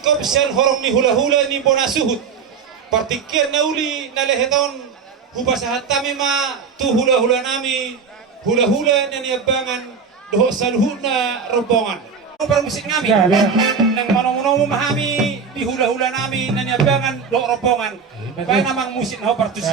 sikop sian horong ni hula-hula ni bonasuhut. Partikir na uli na leheton hubasahat tami ma tu hula-hula nami hula-hula na niabangan doho saluhut na rombongan. Para musik nami nang manong-manong memahami di hula-hula nami na niabangan doho rombongan. Kaya namang musik na partusi.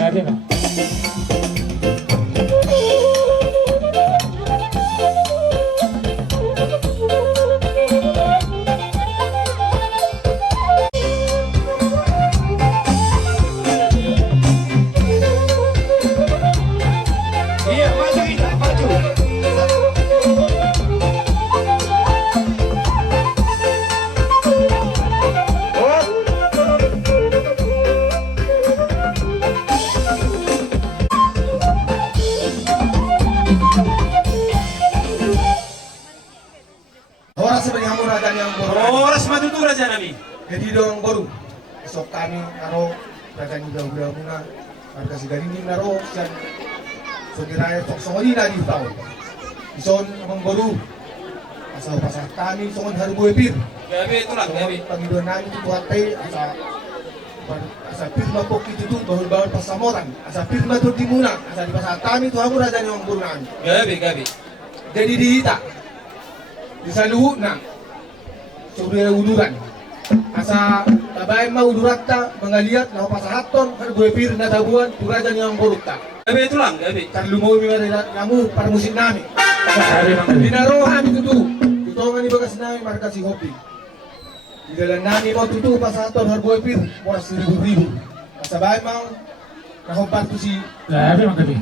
Oras matutu raja nami. Jadi dong baru esok kami naro raja juga muna harga sigari ini naro dan saudara esok songoni lagi tahun. Ison amang baru asal pasar kami songon hari buepir. Gabi itu lah gabi. Pangidon nami itu buat teh asa firma pok itu tuh bahul pasamoran asa firma tuh di muna asa di pasar kami itu aku raja yang baru nami. Gabi. Jadi dihita di saluhut na sobre uduran asa tabay mau uduratta mangaliat na pasahaton har buepir na tabuan turajan yang borukta Gabi itu lang gabi. kan lumoy mi mari namu para musim nami dinarohan itu tutongan ni bagas nami marka si hopi di dalam nami mau tutu pasahaton har buepir moras 1,000 asa bay mau nahompat tu si gabi.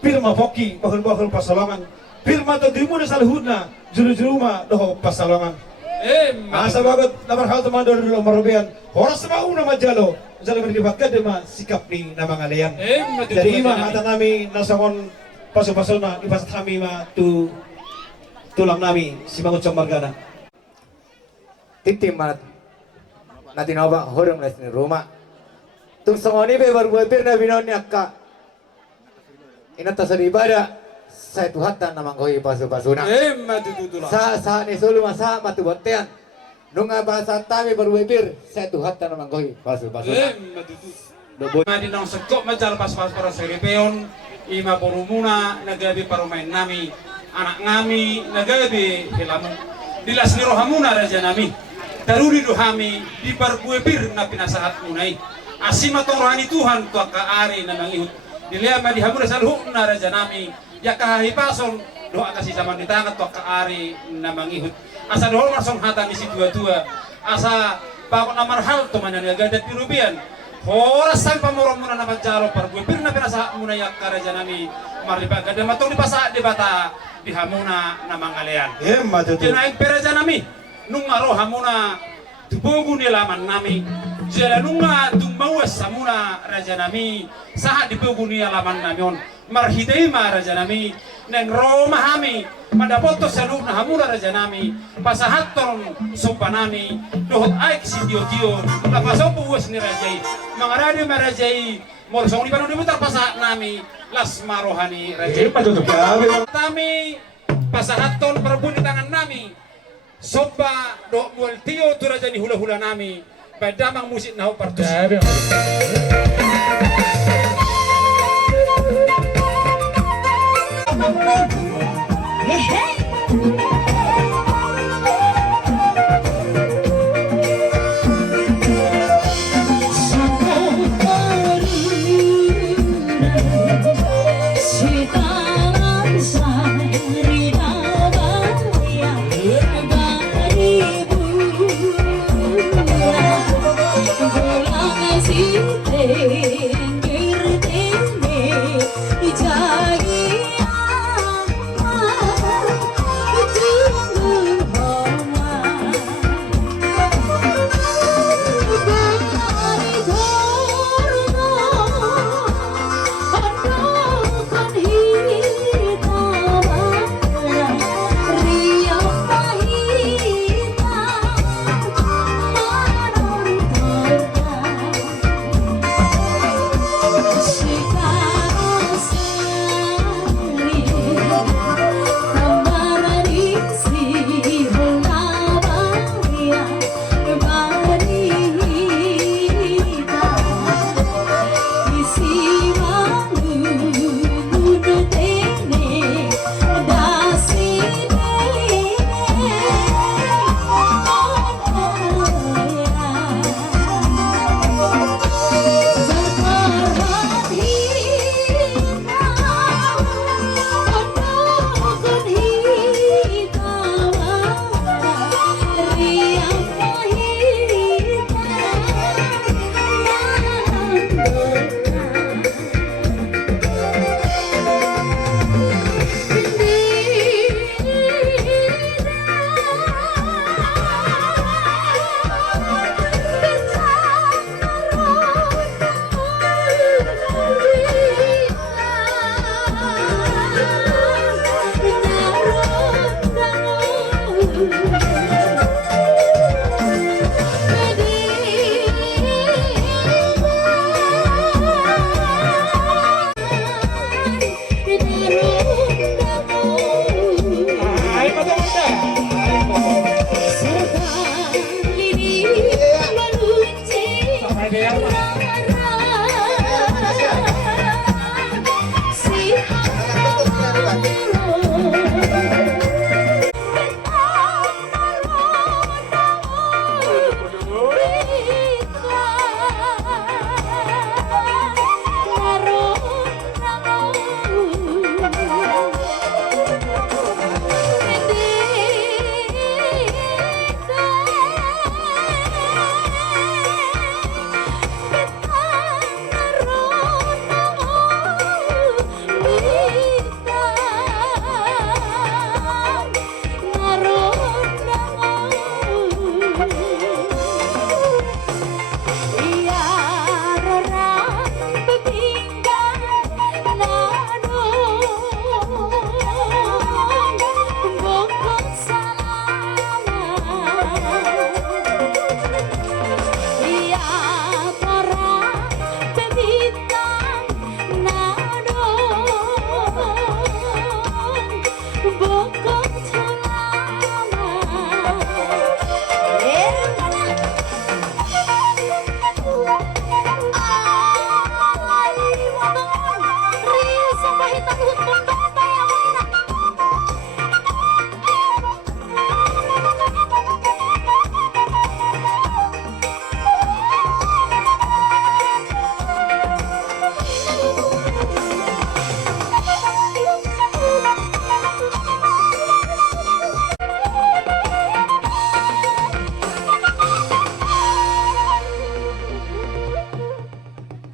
Firma Foki bahul pasalongan. Firma to dimuna salhudna juru-juru ma doho pasalongan. Asa bagot namar hal teman dari nomor rupian. Horas sama una majalo. Jalo berdibakat dema sikap ni nama ngalian. Dari ima mata nami nasangon pasu-pasu na ibas kami ma tu tulang nami si mangut margana. Titimat natin ba horong nas ni Roma tung songoni be berbuatir na binonnya ka inata sa ibada sa tuhatan namang koy pasu-pasuna Matututula. sa ni sulu masa matubotean nunga bahasa tami berbuatir sa tuhatan namang koy pasu-pasuna Matutut. Madi nang sekop majar pas-pas para seripeon ima porumuna nagabi parumain nami anak ngami nagabi hilamu dilas ni rohamuna raja nami daruri dohami di parbuepir na pinasahat munai asima tong rohani Tuhan tua kaari na mangihut dilema di hamuna salhu na raja nami ya kahipason doa kasih zaman di tangan tua kaari na mangihut asa dohol marsong hata misi dua-dua asa pakot namar hal to manyan gadat pirubian horas sang pamorong muna na pagjaro parbuepir na pinasahat muna ya karaja nami maribaga dan matong di pasa di bata di hamuna na mangalean Jena peraja nami nung aro hamuna tubugu ni laman nami jela nunga tumawas samuna raja nami sahat dibugu ni laman nami on marhidai ma raja nami neng roma hami madapoto saluk na hamuna raja nami pasahaton sopa nami dohot aik si tio lapasopo was ni rajai mangaradi marajai morsong di panu dimutar pasahat nami las marohani rajai kami pasahaton perebut di tangan nami sopa do mual tio tu raja ni hula-hula nami padamang musik nahu partus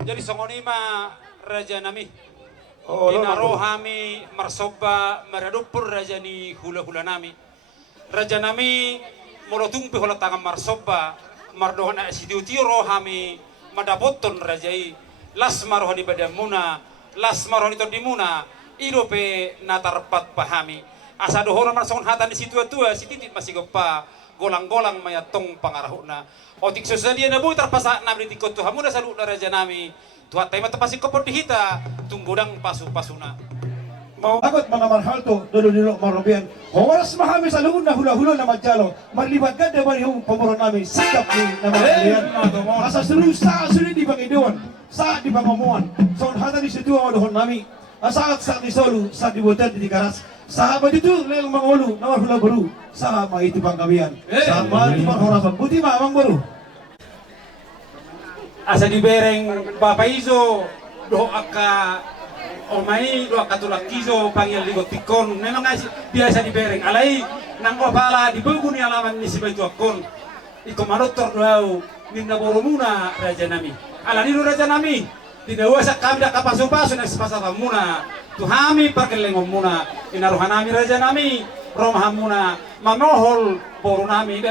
Jadi songonima raja nami. Oh, lo Inaro namo. hami marsoba maradupur raja ni hula-hula nami. Raja nami molotumpi hula tangan marsoba mardohana sidiutiro hami madapoton rajai las marohani badamuna las marohani tondimuna idope natarpat pahami asa dohora marsongon hatan di situ tua sititit masih gopa golang-golang mayatong pangarahuna otik sosalia na buy tarpasa nabri tikot tu hamuna salu na raja nami tuhat tayo matapasi kopot dihita tunggudang pasu-pasuna. Mau agot mga marhalto, dulu marobian. Oras mahami sa luhun na hula-hula na madyalo. Marlibat ka naman yung pamuron namin. Sikap ni na mga kalian. Asa sulu sa sulu di bang iduan. Sa di bang omuan. So hata ni situ ang dohon namin. Asa sa ni solu sa di botel di karas. Sa ba dito lel mga ulu na hula baru. Sa maiti pang kabiyan. Sa maiti pang horasan. Buti mamang baru. Asa di bereng Bapak Izo doa ka omai doa katulak kizo panggil ligo tikon memang biasa di bereng alai nang pala di buku ni alaman ni sibai tuakon iko manotor doau minna boromuna raja nami alani raja nami tidak usah kami dak kapasu-pasu nang sepasa muna tuhami perkeleng muna inaruhanami raja nami romhamuna manohol boru nami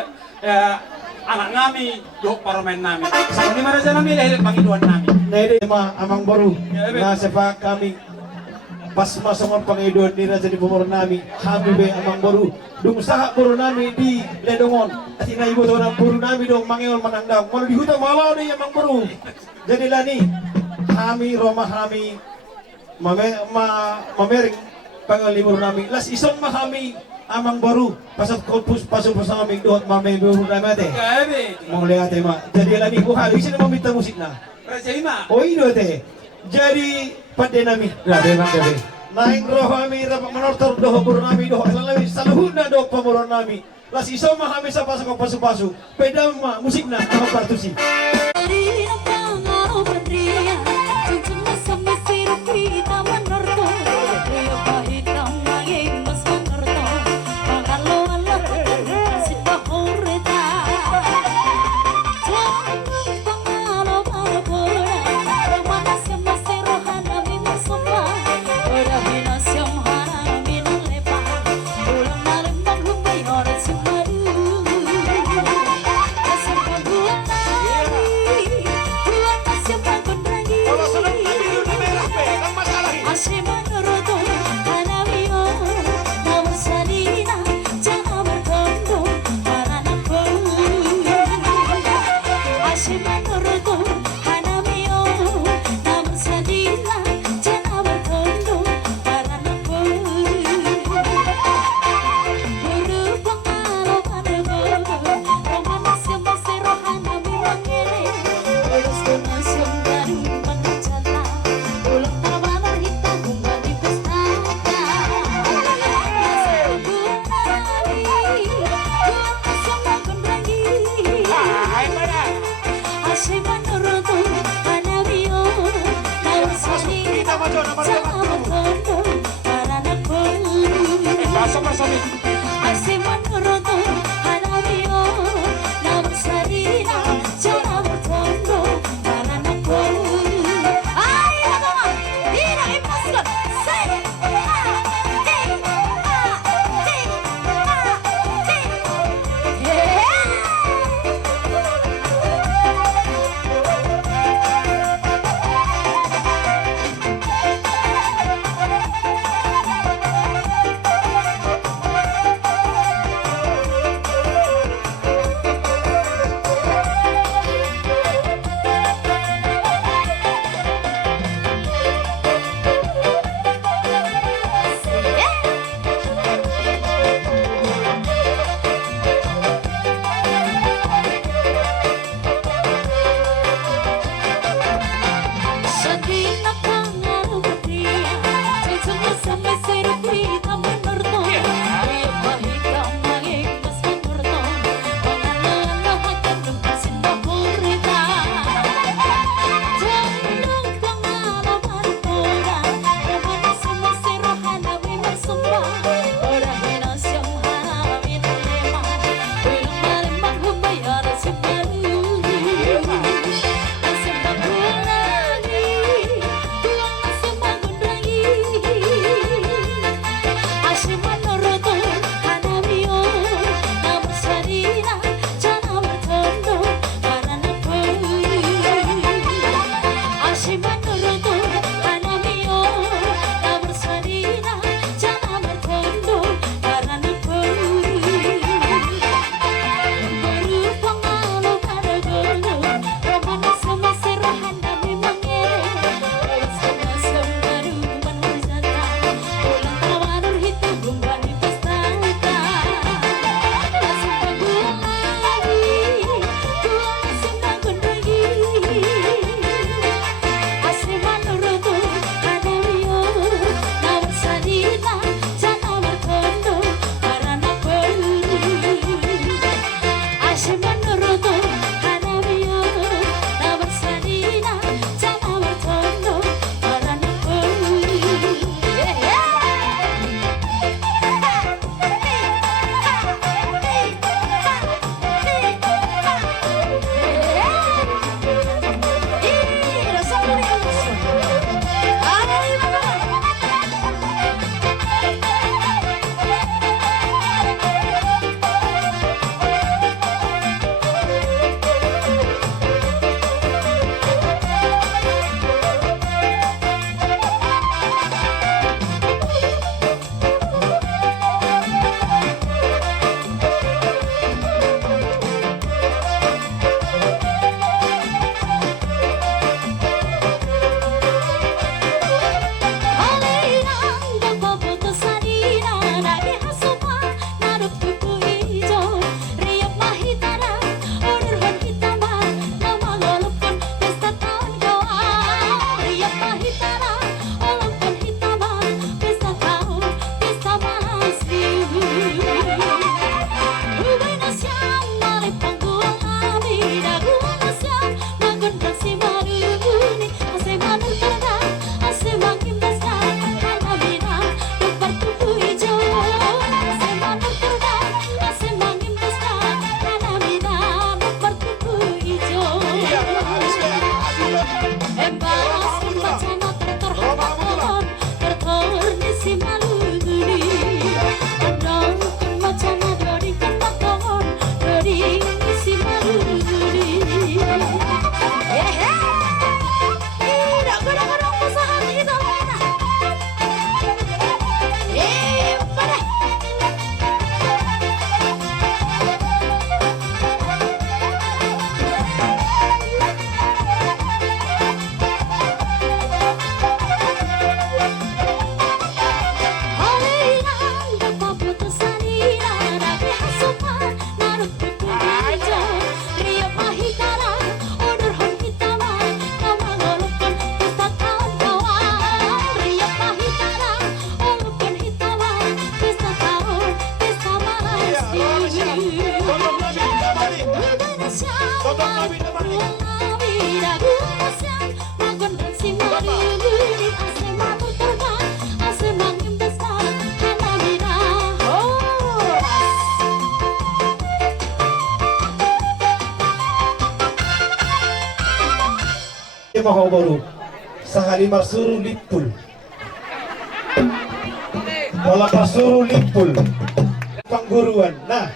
anak nami do parlemen nami sama ni raja nami lehet pangiduan nami Nede ma amang baru. Ya, be. Na sepak kami pas masongon pangidon ni Raja di Pumor nami kami be amang baru dung saha baru nami di ledongon at inaibo to ng baru nami dong mangiol manangdang mau dihutang mawaw ni amang baru jadi lani kami Roma kami mamering pangali baru nami las ison ma kami amang baru pasat korpus pasok sa aming doot mamay baru nami ate Gabe mau lihat ma jadi lani buhali sino mamita musik na raja ima oh ino te jadi pada nami Grabe man gabi. naing roh kami rapat menortor doho buru nami doho alalami saluhun na doho pamuron nami las iso ma kami sa pasok pasu-pasu peda ma musik na ako partusi Maho baru sahali marsuru lipul wala pasuru lipul pangguruan nah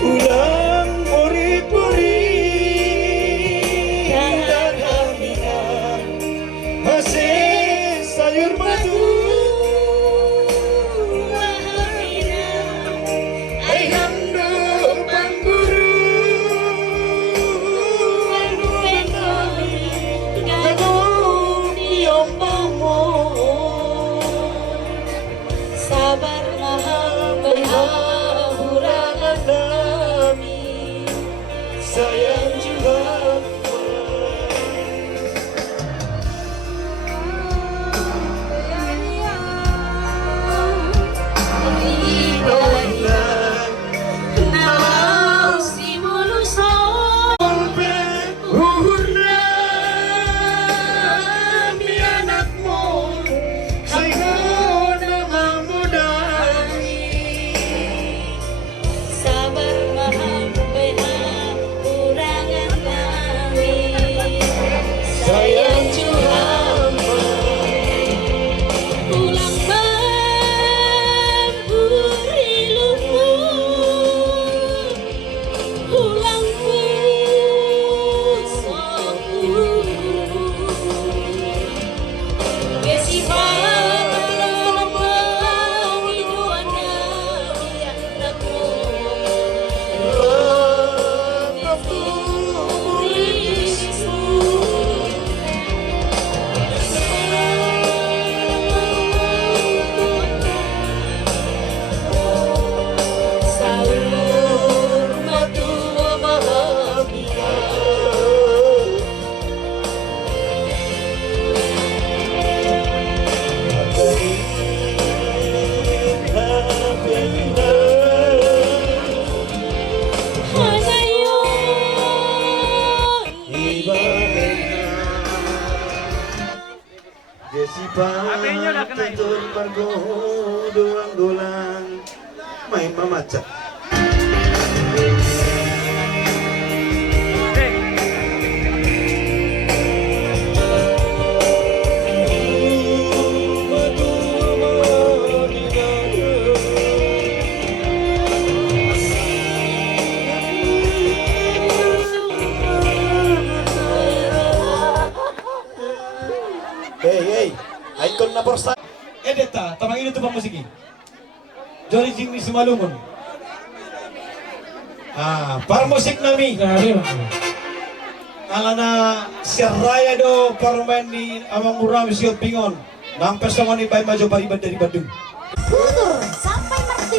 ulang puri-puri dan hamian masih sayur madu ayam depan guru kamu diombangmu Sabarlah berhaburangan kami sayang juga Tutur pargo dulang-dulang main mamacak Hey, icon na porsa. Edeta, tamang ini tuh musiki. Jori jing ni sumalungon. Para musik nami. Ala na si Raya do parmain ni amang uram siyo pingon. Nampes sama ni bay maju paribad dari Bandung. Putur sampai mati.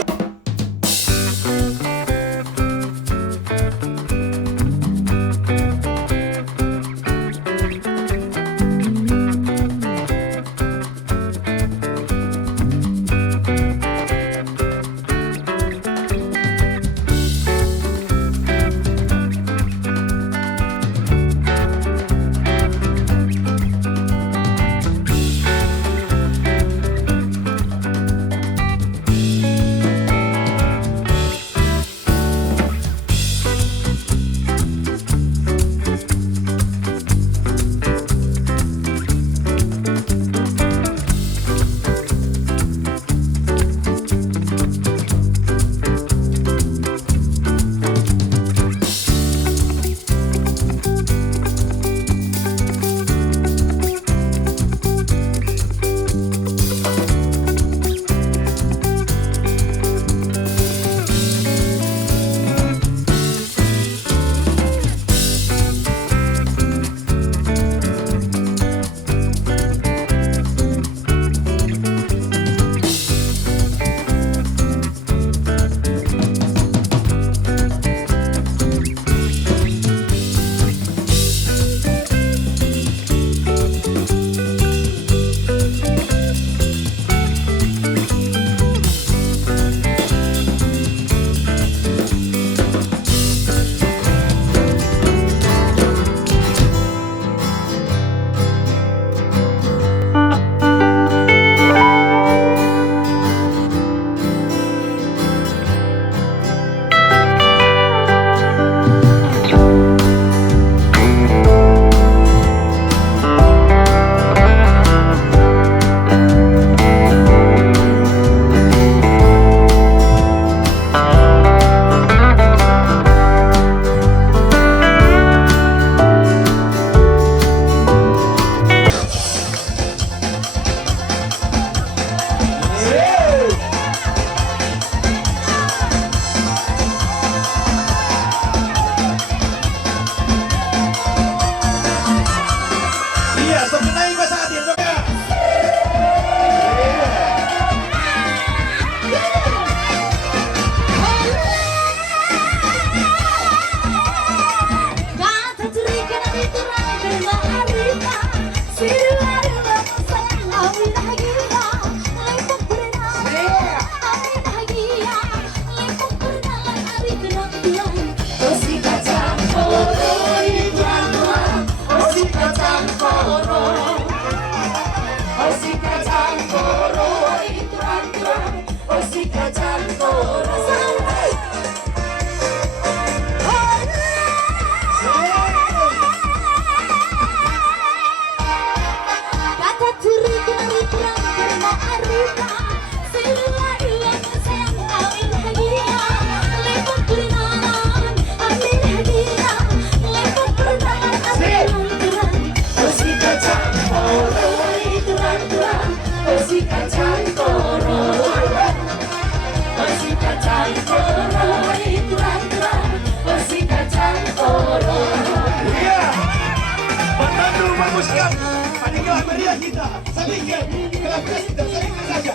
kita, salingkan. Kelas kita, salingkan saja.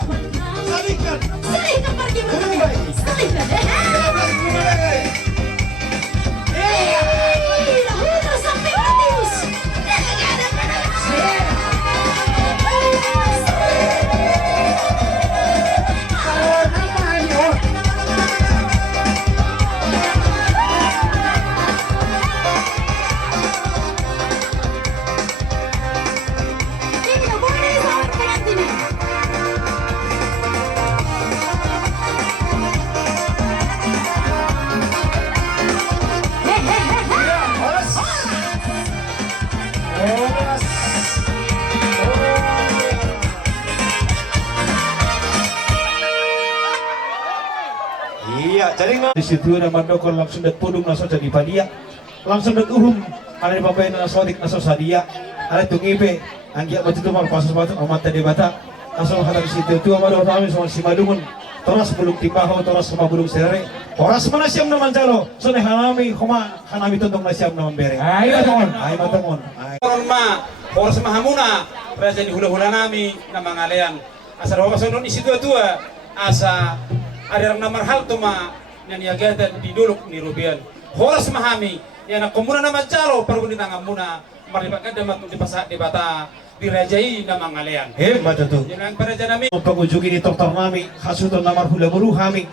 Salingkan. Salingkan pergi bertemu. Salingkan. Kelas mulai. Dahulu sampai mati. Tidak boleh sama pengantin ini. Iya, jadi Di situ ada mandokon langsung dat pudung naso jadi padia. Langsung dat uhum. Ada di papain naso dik naso sadia. Ada tu ngipe. Anggia batu tu mar pasas batu amat tadi bata. Naso kata di situ tu amado kami sama si madumun. Toras bulung timbaho, toras sama bulung serere. Oras mana siam naman jalo. So ne hanami koma hanami tuntong na siam naman bere. Ay matongon. Ay matongon. Ay. Karon ma, oras mahamuna, presya ni hula-hula nami na mga alayan. Asa rawa kasunod isi-tua asa ada na marhal to ma naniagadan di duluk ni Rubian. Horas mahami, yan ang kumuna naman jalo, parunitang muna, maripagad naman di pasa di bata dirajai na mga alayan. Mata tu. Yan ang paraja namin. Pag-ujugi ni Doktor nami, hasuton namar hula-buru kami.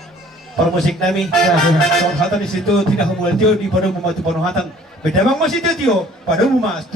Para musik nami, soal hatan di situ tidak humul tio di pada mumatu panuhatan. Beda bang masih tio, pada mumas.